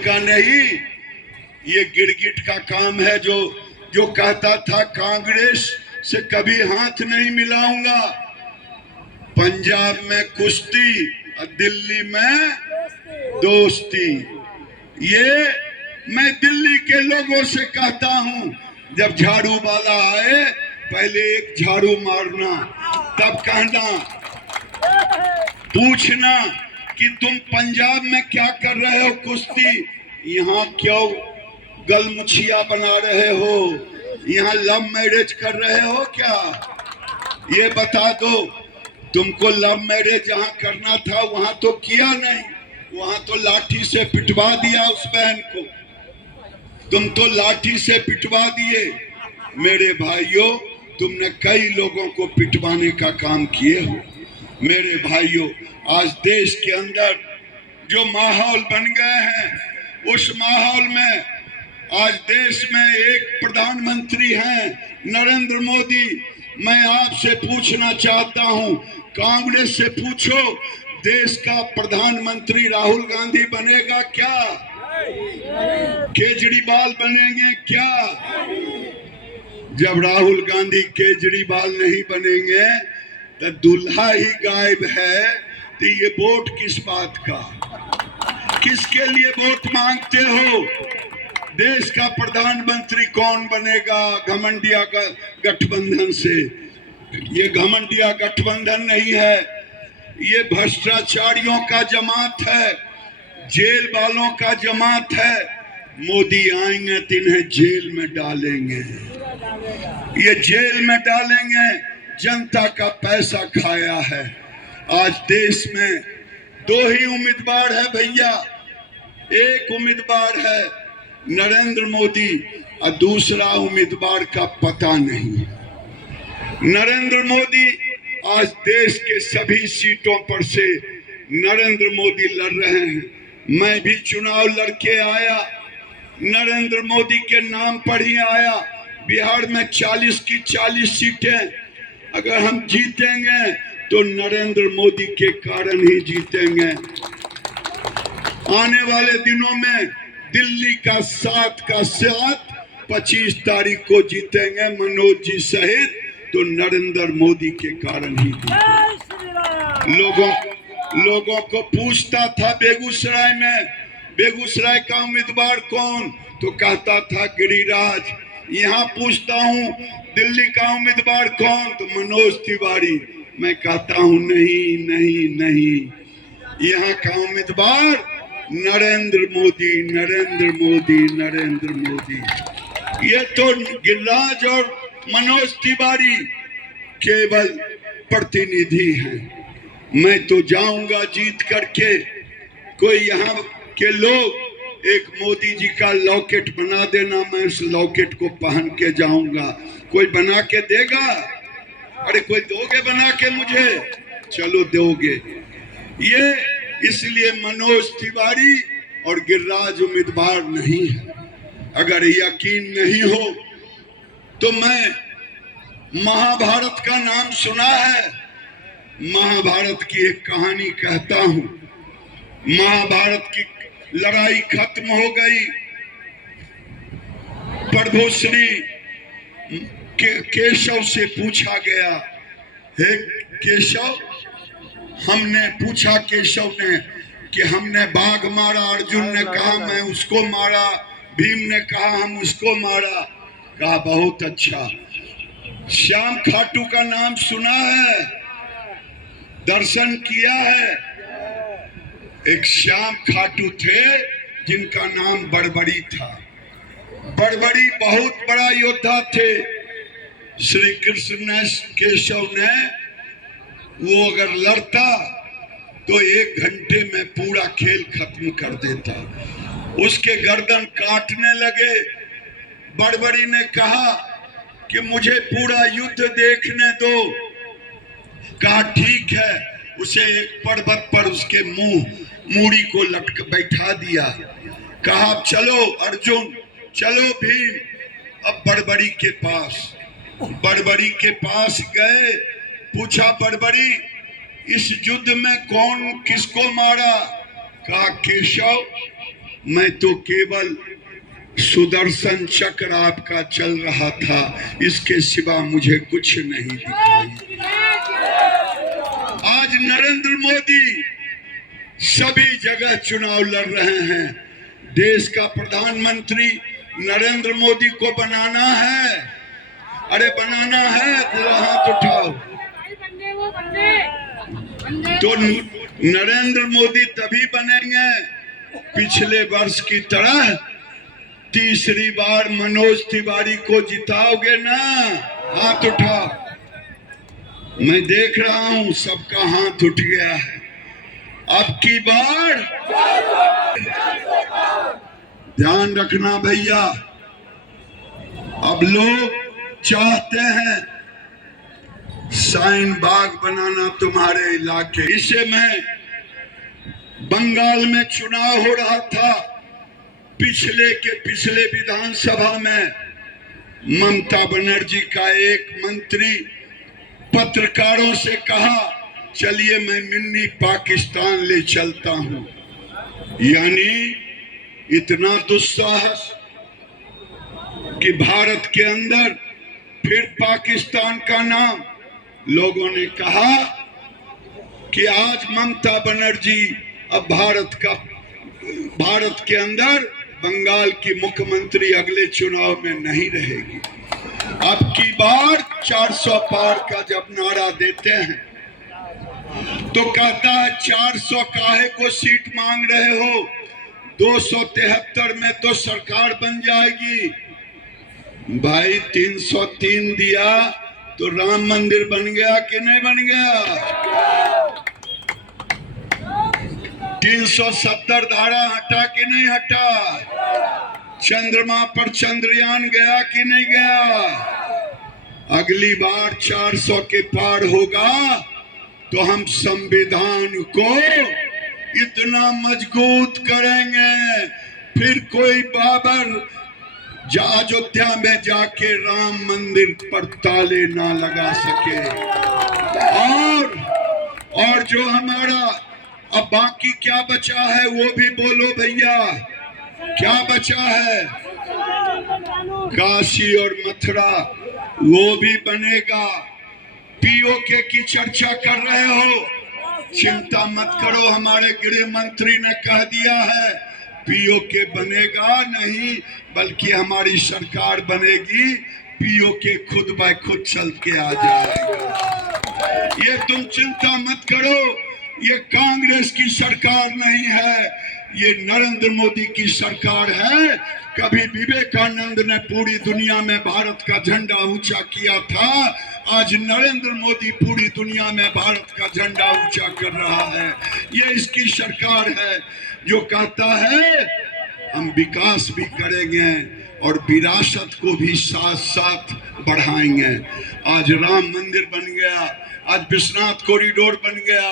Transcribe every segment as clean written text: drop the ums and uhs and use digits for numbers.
का नहीं, ये गिरगिट का काम है जो कहता था कांग्रेस से कभी हाथ नहीं मिलाऊंगा। पंजाब में कुश्ती और दिल्ली में दोस्ती। ये मैं दिल्ली के लोगों से कहता हूं, जब झाड़ू वाला आए पहले एक झाड़ू मारना, तब कहना, पूछना कि तुम पंजाब में क्या कर रहे हो कुश्ती, यहाँ क्यों गलमुछिया बना रहे हो, यहाँ लव मैरिज कर रहे हो क्या, ये बता दो। तुमको लव मैरिज जहाँ करना था वहां तो किया नहीं, वहां तो लाठी से पिटवा दिया उस बहन को, तुम तो लाठी से पिटवा दिए। मेरे भाइयों, तुमने कई लोगों को पिटवाने का काम किए हो। मेरे भाइयों, आज देश के अंदर जो माहौल बन गए हैं, उस माहौल में आज देश में एक प्रधानमंत्री हैं नरेंद्र मोदी। मैं आपसे पूछना चाहता हूं, कांग्रेस से पूछो, देश का प्रधानमंत्री राहुल गांधी बनेगा क्या, केजरीवाल बनेंगे क्या? जब राहुल गांधी केजरीवाल नहीं बनेंगे तो दूल्हा ही गायब है, तो ये वोट किस बात का, किसके लिए वोट मांगते हो? देश का प्रधानमंत्री कौन बनेगा? घमंडिया का गठबंधन से। ये घमंडिया गठबंधन नहीं है, ये भ्रष्टाचारियों का जमात है, जेल वालों का जमात है। मोदी आएंगे तो इन्हें जेल में डालेंगे, ये जेल में डालेंगे। जनता का पैसा खाया है। आज देश में दो ही उम्मीदवार है भैया, एक उम्मीदवार है नरेंद्र मोदी और दूसरा उम्मीदवार का पता नहीं। नरेंद्र मोदी, आज देश के सभी सीटों पर से नरेंद्र मोदी लड़ रहे हैं। मैं भी चुनाव लड़के आया, नरेंद्र मोदी के नाम पर ही आया। बिहार में 40 की 40 सीटें अगर हम जीतेंगे तो नरेंद्र मोदी के कारण ही जीतेंगे। आने वाले दिनों में दिल्ली का 7 का 7 25 तारीख को जीतेंगे मनोज जी सहित, तो नरेंद्र मोदी के कारण ही जीतेंगे। लोगों को पूछता था बेगूसराय में, बेगूसराय का उम्मीदवार कौन, तो कहता था गिरिराज। यहाँ पूछता हूँ दिल्ली का उम्मीदवार कौन, तो मनोज तिवारी। मैं कहता हूँ नहीं नहीं नहीं, यहाँ का उम्मीदवार नरेंद्र मोदी, नरेंद्र मोदी, नरेंद्र मोदी। ये तो गिरिराज और मनोज तिवारी केवल प्रतिनिधि हैं। मैं तो जाऊंगा जीत करके। कोई यहाँ के लोग एक मोदी जी का लॉकेट बना देना, मैं उस लॉकेट को पहन के जाऊंगा। कोई बना के देगा? अरे कोई दोगे बना के मुझे? चलो दोगे। ये इसलिए मनोज तिवारी और गिरिराज उम्मीदवार नहीं है। अगर यकीन नहीं हो तो मैं महाभारत का नाम सुना है, महाभारत की एक कहानी कहता हूं। महाभारत की लड़ाई खत्म हो गई। प्रभु श्री केशव से पूछा गया, हे केशव, हमने पूछा केशव ने कि हमने बाघ मारा, अर्जुन ने कहा मैं उसको मारा, भीम ने कहा हम उसको मारा। कहा बहुत अच्छा। श्याम खाटू का नाम सुना है, दर्शन किया है? एक श्याम खाटू थे जिनका नाम बड़बड़ी था। बड़बड़ी बहुत बड़ा योद्धा थे। श्री कृष्ण ने, केशव ने, वो अगर लड़ता तो 1 घंटे में पूरा खेल खत्म कर देता। उसके गर्दन काटने लगे। बड़बड़ी ने कहा कि मुझे पूरा युद्ध देखने दो। कहा ठीक है। उसे एक पर्वत पर उसके मूड़ी को लटक बैठा दिया। कहा चलो अर्जुन, चलो भीम। अब बड़बड़ी के पास गए। पूछा बड़बड़ी, इस युद्ध में कौन किसको मारा? कहा केशव। मैं तो केवल सुदर्शन चक्र आपका चल रहा था, इसके सिवा मुझे कुछ नहीं दिखाई। आज नरेंद्र मोदी सभी जगह चुनाव लड़ रहे हैं। देश का प्रधानमंत्री नरेंद्र मोदी को बनाना है। अरे बनाना है तो हाथ उठाओ। तो नरेंद्र मोदी तभी बनेंगे पिछले वर्ष की तरह तीसरी बार मनोज तिवारी को जिताओगे ना? हाथ उठाओ। मैं देख रहा हूं सबका हाथ उठ गया है। अब की बार ध्यान रखना भैया, अब लोग चाहते हैं शाहीन बाग बनाना तुम्हारे इलाके। इसे मैं बंगाल में चुनाव हो रहा था, पिछले विधानसभा में ममता बनर्जी का एक मंत्री पत्रकारों से कहा चलिए मैं मिनी पाकिस्तान ले चलता हूं। यानी इतना दुस्साहस कि भारत के अंदर फिर पाकिस्तान का नाम। लोगों ने कहा कि आज ममता बनर्जी अब भारत के अंदर बंगाल की मुख्यमंत्री अगले चुनाव में नहीं रहेगी। अब की बार 400 पार का जब नारा देते हैं तो कहता है 400 काहे को सीट मांग रहे हो, 273 में तो सरकार बन जाएगी। भाई 303 दिया तो राम मंदिर बन गया कि नहीं बन गया? 370 धारा हटा कि नहीं हटा? चंद्रमा पर चंद्रयान गया कि नहीं गया? अगली बार 400 के पार होगा तो हम संविधान को इतना मजबूत करेंगे फिर कोई बाबर अयोध्या में जाके राम मंदिर पर ताले ना लगा सके। और जो हमारा अब बाकी क्या बचा है वो भी बोलो भैया, क्या बचा है? काशी और मथुरा वो भी बनेगा। पीओके की चर्चा कर रहे हो, चिंता मत करो, हमारे गृह मंत्री ने कह दिया है पीओके बनेगा नहीं बल्कि हमारी सरकार बनेगी, पीओके खुद ब खुद चल के आ जाएगा। ये तुम चिंता मत करो, ये कांग्रेस की सरकार नहीं है, ये नरेंद्र मोदी की सरकार है। कभी विवेकानंद ने पूरी दुनिया में भारत का झंडा ऊंचा किया था, आज नरेंद्र मोदी पूरी दुनिया में भारत का झंडा ऊंचा कर रहा है। ये इसकी सरकार है जो कहता है हम विकास भी करेंगे और विरासत को भी साथ साथ बढ़ाएंगे। आज राम मंदिर बन गया, आज विश्वनाथ कॉरिडोर बन गया,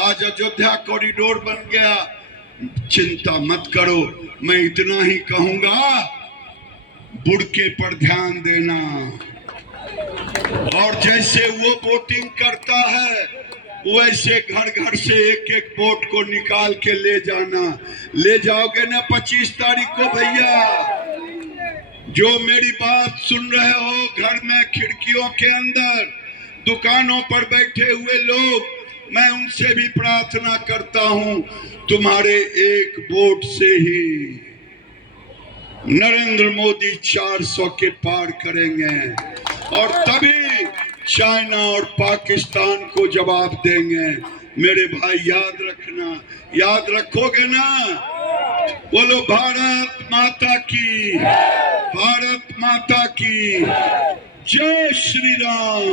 आज अयोध्या कॉरिडोर बन गया। चिंता मत करो, मैं इतना ही कहूंगा बुड़के पर ध्यान देना और जैसे वो वोटिंग करता है वैसे घर घर से एक एक वोट को निकाल के ले जाना। ले जाओगे ना 25 तारीख को भैया? जो मेरी बात सुन रहे हो, घर में खिड़कियों के अंदर दुकानों पर बैठे हुए लोग, मैं उनसे भी प्रार्थना करता हूं तुम्हारे एक वोट से ही नरेंद्र मोदी 400 के पार करेंगे और तभी चाइना और पाकिस्तान को जवाब देंगे। मेरे भाई याद रखना, याद रखोगे ना? बोलो भारत माता की, भारत माता की जय श्री राम,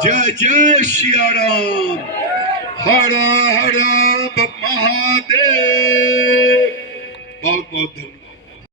जय जय सिया राम, हर हर महादेव। बहुत बहुत धन्यवाद।